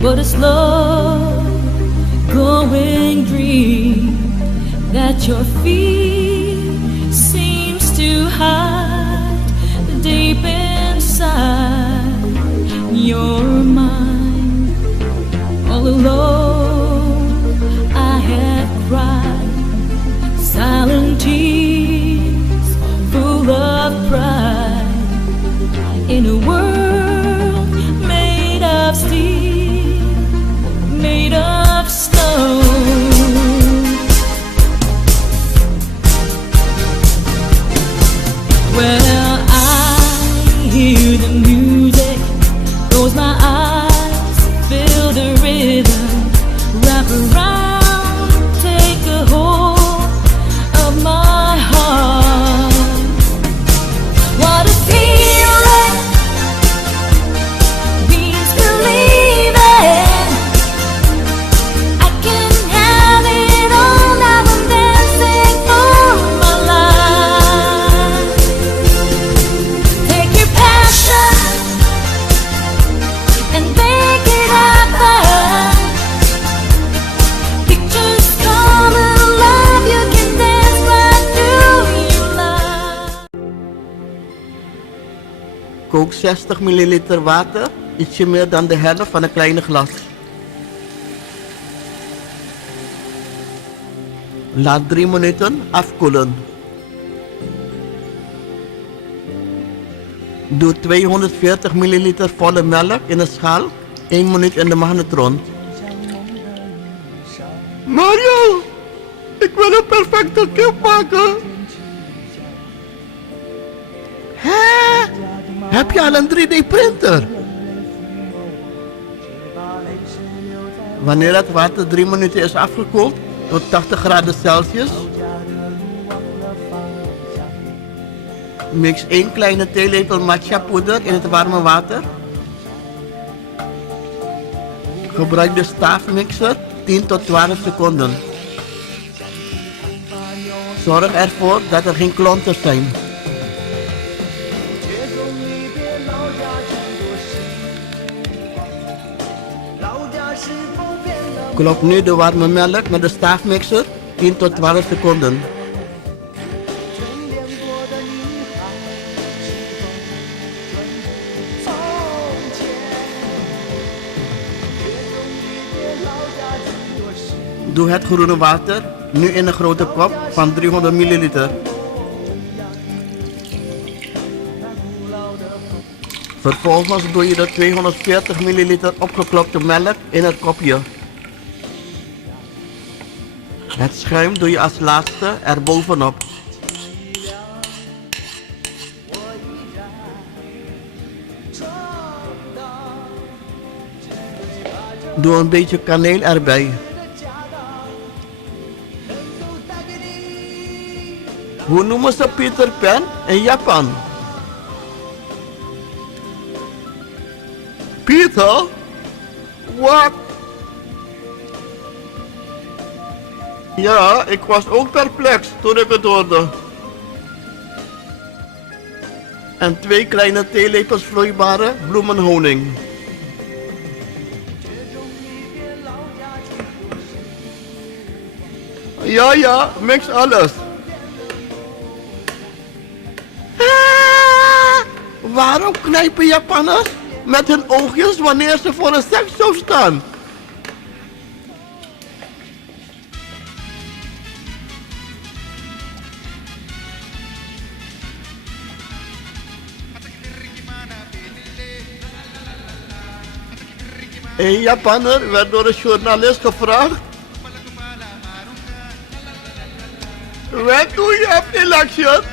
but a slow going dream that your feet seems to hide deep inside your mind. All alone I have cried silent tears full of pride in a world made of steel, made of stone. Well, I hear the music, close my eyes, feel the rhythm, wrap around, take a hold of my heart. What a feeling, means believing. I can have it all, now I'm dancing for my life. Take your passion and make it happen. Pictures come alive, you can dance right through your life. Kook 60 milliliter water, ietsje meer dan de helft van een kleine glas. Laat 3 minuten afkoelen. Doe 240 milliliter volle melk in een schaal, 1 minuut in de magnetron. Mario, ik wil een perfecte kip maken. Hè? Heb je al een 3D printer? Wanneer het water 3 minuten is afgekoeld tot 80 graden Celsius, mix 1 kleine theelepel matcha poeder in het warme water. Gebruik de staafmixer 10 tot 12 seconden. Zorg ervoor dat er geen klonters zijn. Klop nu de warme melk met de staafmixer 10 tot 12 seconden. Doe het groene water nu in een grote kop van 300 milliliter. Vervolgens doe je de 240 milliliter opgeklopte melk in het kopje. Het schuim doe je als laatste erbovenop. Doe een beetje kaneel erbij. Hoe noemen ze Peter Pan in Japan? Peter? Wat? Ja, ik was ook perplex toen ik het hoorde. En 2 kleine theelepels vloeibare bloemenhoning. Ja, mix alles. Waarom knijpen Japanners met hun oogjes wanneer ze voor een seksshow staan? Een Japanner werd door een journalist gevraagd: when do you have election?